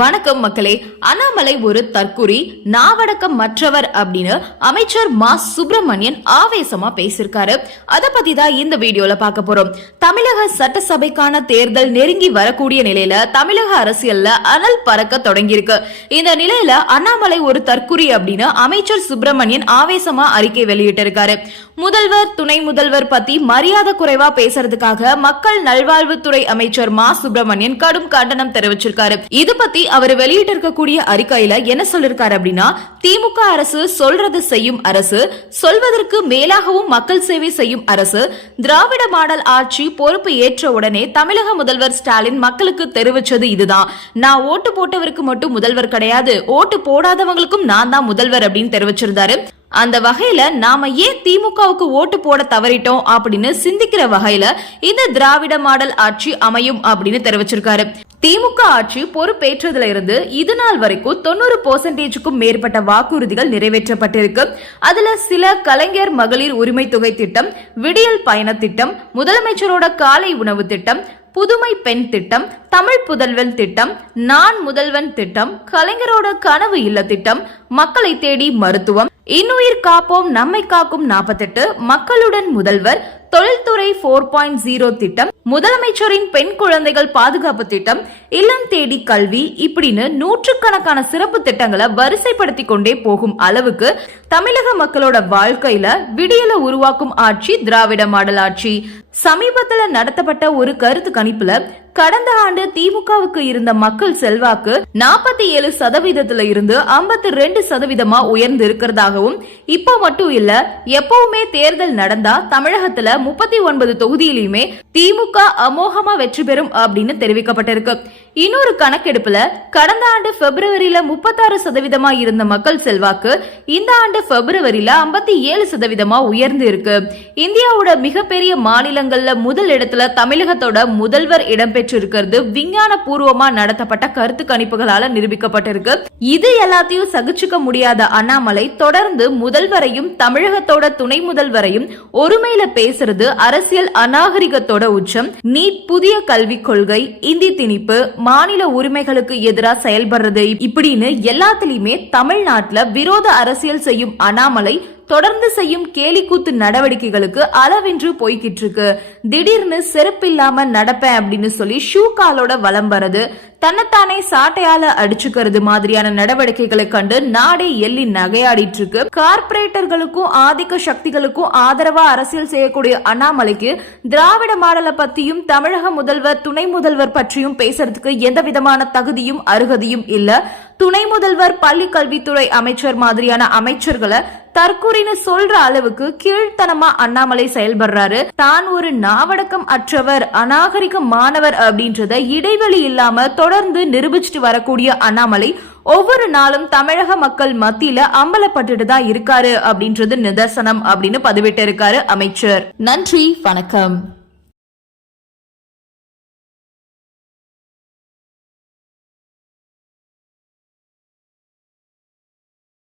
வணக்கம் மக்களே. அண்ணாமலை ஒரு தற்குறி, நாவடக்கம் மற்றவர் அப்படின்னு அமைச்சர் மா சுப்பிரமணியன் ஆவேசமா பேசியிருக்காரு. அத பத்தி தான் இந்த வீடியோல பார்க்க போறோம். தமிழக சட்டசபைக்கான தேர்தல் நெருங்கி வரக்கூடிய நிலையில தமிழக அரசியல்ல அனல் பறக்க தொடங்கியிருக்கு. இந்த நிலையில அண்ணாமலை ஒரு தற்குறி அப்படின்னு அமைச்சர் சுப்பிரமணியன் ஆவேசமா அறிக்கை வெளியிட்டிருக்காரு. முதல்வர், துணை முதல்வர் பத்தி மரியாதை குறைவா பேசுறதுக்காக மக்கள் நல்வாழ்வுத்துறை அமைச்சர் மா சுப்பிரமணியன் கடும் கண்டனம் தெரிவிச்சிருக்காரு. இது பத்தி அவர் வெளியிட்டிருக்கக்கூடிய அறிக்கையில என்ன சொல்லிருக்காரு அப்படின்னா, திமுக அரசு சொல்றது செய்யும் அரசு, சொல்வதற்கு மேலாகவும் மக்கள் சேவை செய்யும் அரசு. திராவிட மாடல் ஆட்சி பொறுப்பு ஏற்ற உடனே தமிழக முதல்வர் ஸ்டாலின் மக்களுக்கு தெரிவிச்சது இதுதான். நான் ஓட்டு போட்டவருக்கு மட்டும் முதல்வர் கிடையாது, ஓட்டு போடாதவங்களுக்கும் நான் தான் முதல்வர் அப்படின்னு தெரிவிச்சிருந்தாரு. அந்த வகையில நாம ஏன் திமுகவுக்கு ஓட்டு போட தவறிட்டோம் அப்படின்னு சிந்திக்கிற வகையில இந்த திராவிட மாடல் ஆட்சி அமையும் அப்படின்னு தெரிவிச்சிருக்காரு. திமுக ஆட்சி பொறுப்பேற்றதுல இருந்து இது நாள் வரைக்கும் 90% மேற்பட்ட வாக்குறுதிகள் நிறைவேற்றப்பட்டிருக்கு. அதுல சில கலைஞர் மகளிர் உரிமை தொகை திட்டம், விடியல் பயண திட்டம், முதலமைச்சரோட காலை உணவு திட்டம், புதுமை பெண் திட்டம், தமிழ் புதல்வன் திட்டம், நான் முதல்வன் திட்டம், கலைஞரோட கனவு இல்ல திட்டம், மக்களை தேடி மருத்துவம், இன்னுயிர் காப்போம் நம்மை காக்கும் 48, மக்களுடன் முதல்வர், தொழில்துறை 4.0 திட்டம், முதலமைச்சரின் பெண் குழந்தைகள் பாதுகாப்பு திட்டம், இல்லம் தேடி கல்வி, இப்படின்னு நூற்றுக்கணக்கான சிறப்பு திட்டங்களை வரிசைப்படுத்தி கொண்டே போகும் அளவுக்கு தமிழக மக்களோட வாழ்க்கையில விடியல உருவாக்கும் ஆட்சி திராவிட மாடல் ஆட்சி. சமீபத்துல நடத்தப்பட்ட ஒரு கருத்து கணிப்புல கடந்த ஆண்டு திமுகவுக்கு இருந்த மக்கள் செல்வாக்கு 47% இருந்து 52% உயர்ந்து இருக்கிறதாகவும், இப்போ மட்டும் இல்ல எப்பவுமே தேர்தல் நடந்தா தமிழகத்துல 39 தொகுதியிலுமே திமுக அமோகமா வெற்றி பெறும் அப்படின்னு தெரிவிக்கப்பட்டிருக்கு. இன்னொரு கணக்கெடுப்புல கடந்த ஆண்டு பிப்ரவரியில 36% இருந்த மக்கள் செல்வாக்கு இந்த ஆண்டு பிப்ரவரியில 57% உயர்ந்து இருக்கு. இந்தியாவோட மிகப்பெரிய மாநிலங்கள்ல முதல் இடத்துல தமிழகத்தோட முதல்வர் இடம்பெற்றிருக்கிறது விஞ்ஞான பூர்வமா நடத்தப்பட்ட கருத்து கணிப்புகளால நிரூபிக்கப்பட்டிருக்கு. இது எல்லாத்தையும் சகிச்சுக்க முடியாத அண்ணாமலை தொடர்ந்து முதல்வரையும் தமிழகத்தோட துணை முதல்வரையும் ஒருமையில பேசுறது அரசியல் அநாகரிகத்தோட உச்சம். நீட், புதிய கல்விக் கொள்கை, இந்தி திணிப்பு, மாநில உரிமைகளுக்கு எதிராக செயல்படுறது, இப்படின்னு எல்லாத்திலுமே தமிழ்நாட்டுல விரோத அரசியல் செய்யும் அண்ணாமலை தொடர்ந்து செய்யும் கேலிக்கூத்து நடவடிக்கைகளுக்கு அளவின்றி போய்கிட்டு இருக்கு. திடீர்னு செருப்பில்லாம நடப்பேன் அப்படின்னு சொல்லி ஷூ காலோட வலம் வரது, தன்னைத்தானே சாட்டையால அடிச்சுக்கிறது மாதிரியான நடவடிக்கைகளை கண்டு நாடே எள்ளி நகையாடிட்டு இருக்கு. கார்பரேட்டர்களுக்கும் ஆதிக்க சக்திகளுக்கும் ஆதரவா அரசியல் செய்யக்கூடிய அண்ணாமலைக்கு திராவிட மாடலை பத்தியும் தமிழக முதல்வர், துணை முதல்வர் பற்றியும் பேசுறதுக்கு எந்த விதமான தகுதியும் அருகதையும் இல்ல. துணை முதல்வர், பள்ளி கல்வித்துறை அமைச்சர் மாதிரியான அமைச்சர்களை தற்கொலைன்னு சொல்ற அளவுக்கு கீழ்த்தனமா அண்ணாமலை செயல்படுறாரு. தான் ஒரு நாவடக்கம் அற்றவர், அநாகரிக மாணவர் அப்படின்றத இடைவெளி இல்லாம தொடர்ந்து நிரூபிச்சுட்டு வரக்கூடிய அண்ணாமலை ஒவ்வொரு நாளும் தமிழக மக்கள் மத்தியில அம்பலப்பட்டுட்டு தான் இருக்காரு அப்படின்றது நிதர்சனம் அப்படின்னு பதிவிட்டு இருக்காரு அமைச்சர். நன்றி, வணக்கம்.